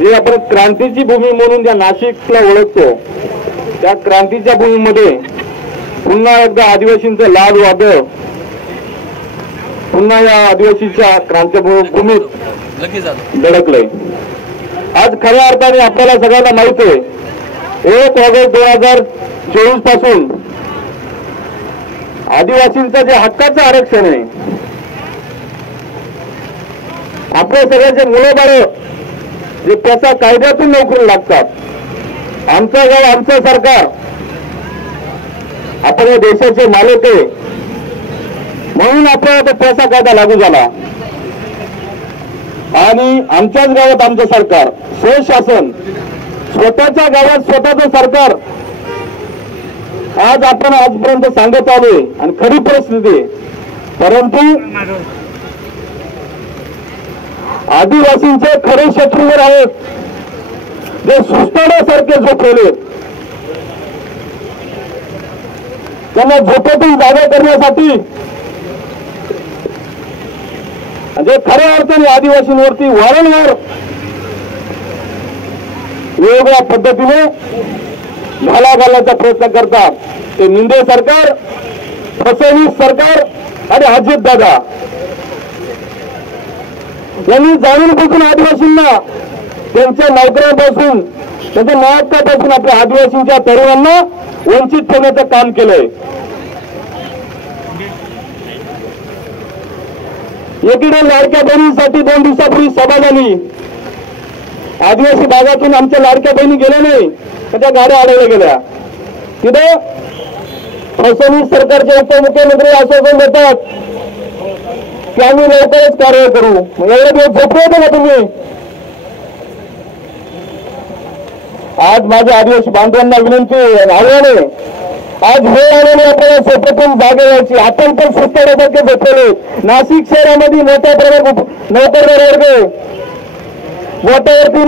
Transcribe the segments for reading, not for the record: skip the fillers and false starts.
जे आपण क्रांतीची भूमी म्हणून ज्या नाशिकला ओळखतो, त्या क्रांतीच्या भूमीमध्ये पुन्हा एकदा आदिवासींचं लाल वादळ पुन्हा या आदिवासीच्या क्रांती भूमीत धडकलंय। आज खऱ्या अर्थाने आपल्याला सगळ्यांना माहित आहे, 1 ऑगस्ट 2024 पासून आदिवासींचं जे हक्काचं आरक्षण आहे, आपल्या सगळ्यांचे मुलं बाळ जे त्याचा कायद्यातून नोकरी लागतात, आमचं गाव आमचं सरकार, आपण या देशाचे मालक आहे म्हणून आपल्याला पैसा कायदा लागू झाला आणि आमच्याच गावात आमचं सरकार, स्वशासन, स्वतःच्या गावात स्वतःचं सरकार आज आपण आजपर्यंत सांगत आलोय आणि खरी परिस्थिती आहे। परंतु आदिवासींचे खरे शत्रूवर आहेत जे सुस्ताड्यासारखे झोपलेले, त्यांना झोपेतून जागा करण्यासाठी जे खऱ्या अर्थाने आदिवासींवरती वारंवार वेगवेगळ्या पद्धतीने घाला घालण्याचा प्रयत्न करतात, ते निंदे सरकार, फसवणूक सरकार आणि अजितदादा यांनी जाणून बुजून आदिवासींना त्यांच्या नोकऱ्यापासून, त्यांच्या नायकापासून आपल्या आदिवासींच्या तरुणांना वंचित ठेवण्याचं काम केलंय। एकीकडे लाडक्या बहिणीसाठी 2 दिवसापूर्वी सभा झाली, आदिवासी भागातून आमच्या लाडक्या बहिणी गेल्या नाही, त्या गाड्या अडवल्या गेल्या। तिथे फसवणूक सरकारचे उपमुख्यमंत्री आश्वासन देतात की आम्ही लवकरच कारवाई करू। एवढे दिवस झोपले होते का तुम्ही? आज माझ्या आदिवासी बांधवांना विनंती आहे, आज वेळ आलेली आपल्याला झोपेतून जागे यायची। आपण पण सुस्ताड्यासारखे झोपले। नाशिक शहरामध्ये मोठ्या प्रमाणात नोकरदार वर्ग, मोठ्यावरती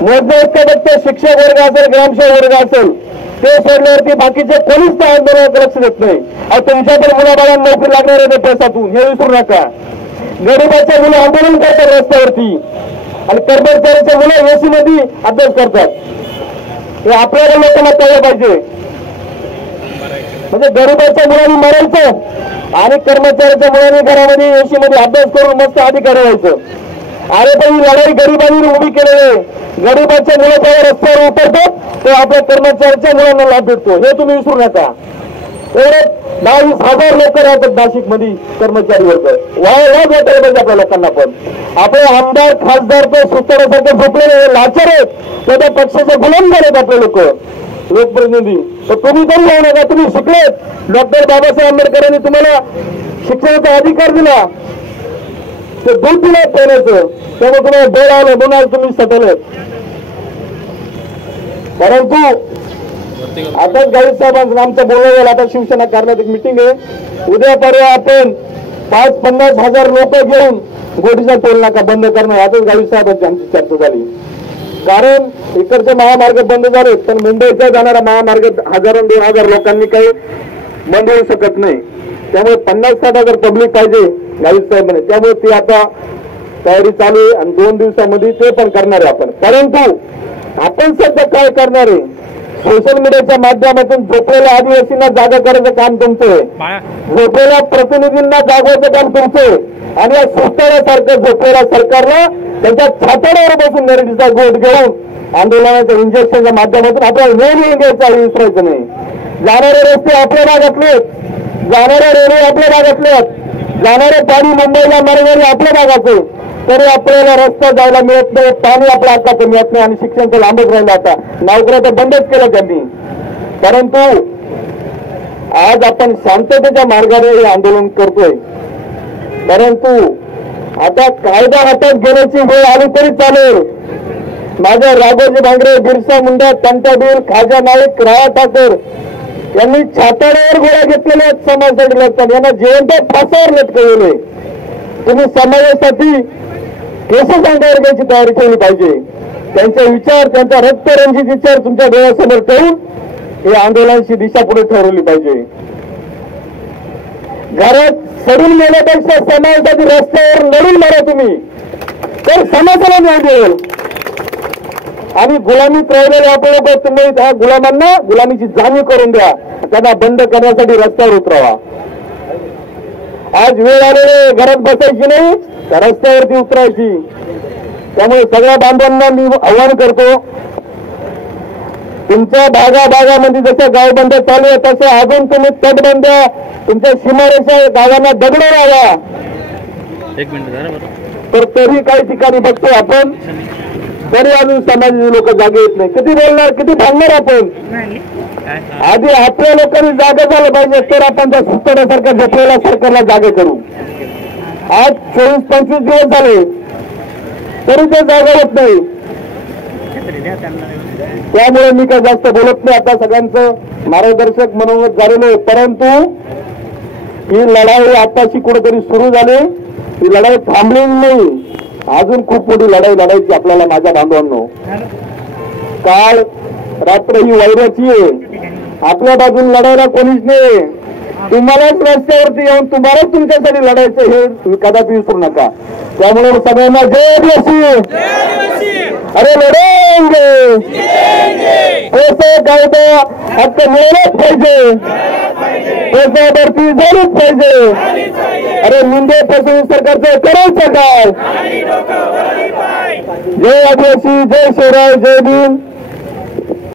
मोजण्या इतक्या शिक्षक वर्ग असेल, ग्रामसेवक वर्ग असेल, ते सोडल्यावरती बाकीचे कोणीच त्या आंदोलनात लक्ष देत नाही। आज तुमच्या पण मुलाबाळांना नोकरी लागणार आहे पैशातून, हे विसरू नका। गरीबाच्या मुलं आंदोलन करतात रस्त्यावरती आणि कर्मचाऱ्याच्या मुलं एसी मध्ये अभ्यास करतात, हे आपल्याला लोकांना कळलं पाहिजे। म्हणजे गरीबाच्या मुलांनी मरायचं आणि कर्मचाऱ्याच्या मुलांनी घरामध्ये एसी मध्ये अभ्यास करून मस्त अधिकारी व्हायचं। अरे पण ही लढाई गरिबांनी उभी केलेली आहे। गरीबाच्या मुलं जेव्हा रस्त्यावर उतरतात तेव्हा आपल्या कर्मचाऱ्याच्या मुलांना लाभ भेटतो, हे तुम्ही विसरू नका। एवढे 22,000 लोक राहतात नाशिक मध्ये कर्मचारी वर्ग, वाढ वाटायला पाहिजे आपल्या लोकांना। पण आपले आमदार खासदार तर सुस्ताड्यासारखे झोपलेले लाचार आहेत, त्या पक्षाचे गुलाम झालेत आपले लोकप्रतिनिधी। तर तुम्ही तरी जाऊ नका, तुम्ही शिकलेत। डॉक्टर बाबासाहेब आंबेडकरांनी तुम्हाला शिक्षणाचा अधिकार दिला, ते दूध दिलं पेण्याचं, त्यामुळे तुम्हाला बेळ आलं म्हणून तुम्ही सटलेत। परंतु आता गावित साहेबांचं आमचं बोलणं झालं, आता शिवसेना करण्यात एक मिटिंग आहे उद्या परवा, आपण 50-50 हजार लोक घेऊन गोडीचा टोल नाका बंद करणार, आताच गावित साहेबांची आमची चर्चा झाली। कारण इकडचे महामार्ग बंद झाले, पण मुंबईचा जाणारा महामार्ग 1000-2000 लोकांनी काही बंद होऊ शकत नाही, त्यामुळे 50-60 हजार पब्लिक पाहिजे गावित साहेब म्हणे, त्यामुळे ती आता तयारी चालू आहे आणि 2 दिवसामध्ये ते पण करणार आहे आपण। परंतु आपण सध्या काय करणार आहे, सोशल मीडियाच्या माध्यमातून झोपलेल्या आदिवासींना जागा करायचं काम तुमचं आहे, झोपलेल्या प्रतिनिधींना जागवायचं काम तुमचं आहे आणि या सुस्ताड्यासारखं झोपलेल्या सरकारला त्यांच्या छाताड्यावर बसून नरडीचा गोट घेऊन आंदोलनाच्या इंजेक्शनच्या माध्यमातून आपल्याला वेळ घ्यायचा विसरायचं नाही। जाणारे रस्ते आपल्या भागातले, जाणारे रेल्वे आपल्या भागातले, जाणारे पाणी मुंबईला मारणारे आपल्या भागाचे, तरी आपल्याला रस्ता जायला मिळत नाही, पाणी आपल्या हक्काचं मिळत नाही आणि शिक्षण तर लांबच राहिलं। आता नोकऱ्या तर बंदच केलं त्यांनी। परंतु आज आपण शांततेच्या मार्गाने हे आंदोलन करतोय, परंतु आता कायदा हातात घेण्याची वेळ आली तरी चालेल। माझ्या राघोजी भांगरे, बिरसा मुंडा, तंटा बिल, खाजा नाईक, राया ठाकर यांनी छाताड्यावर गोळ्या घेतलेल्या आहेत समाजासाठी लढतात, यांना जिवंत फासावर लटकवले। तुम्ही समाजासाठी केसेस अंगावर घ्यायची तयारी केली पाहिजे। त्यांचे विचार, त्यांचा रक्तरंजित विचार तुमच्या डोळ्यासमोर ठेवून हे आंदोलनाची दिशा पुढे ठरवली पाहिजे। घरात सडून मेल्यापेक्षा समाजासाठी रस्त्यावर लढून मारा तुम्ही, तर समाजाला न्याय मिळेल। आणि गुलामीत राहिलेले आपण लोक तुम्ही त्या गुलामांना गुलामीची जाणीव करून द्या, त्यांना बंद करण्यासाठी रस्त्यावर उतरावा. आज वेळ आलेली घरात बसायची नाही, रस्त्यावरती उतरायची. त्यामुळे सगळ्या बांधवांना मी आवाहन करतो, तुमच्या भागाभागामध्ये जसं गावबंद चालू आहे तसं अजून तुम्ही तटबंद्या तुमच्या सीमारेषा गावांना दगड लावा. तर तरी काही ठिकाणी बघतो आपण, तरी अजून समाजाचे लोक जागे येत नाही. किती बोलणार, किती भांडणार आपण. आधी आपल्या लोकांनी जागा झालं पाहिजे, तर आपण त्या सुतण्यासारख्या झोपलेल्या सरकारला जागे करू. आज 24-25 दिवस झाले तरी ते जागा होत नाही. त्यामुळे मी काही जास्त बोलत नाही. आता सगळ्यांचं मार्गदर्शक मनोगत झालेलं आहे, परंतु ही लढाई आताशी कुठेतरी सुरू झाली. ही लढाई थांबलेली नाही, अजून खूप मोठी लढाई लढायची आपल्याला. माझ्या बांधवांनो, काळ रात्र ही वैराची आहे. आपल्या बाजून लढायला कोणीच नाही. तुम्हालाच रस्त्यावरती येऊन तुम्हालाच तुमच्यासाठी लढायचं हे कदापि विसरू नका. त्यामुळे सगळ्यांना जय आदिवासी. अरे लढेंगे, पैसे कायदा हक्क मिळालाच पाहिजे, पैसा भरती झालीच पाहिजे. अरे मुंडे फसवणूक सरकारचं करायचं काय. जय आदिवासी, जय शिवराय, जय भीम.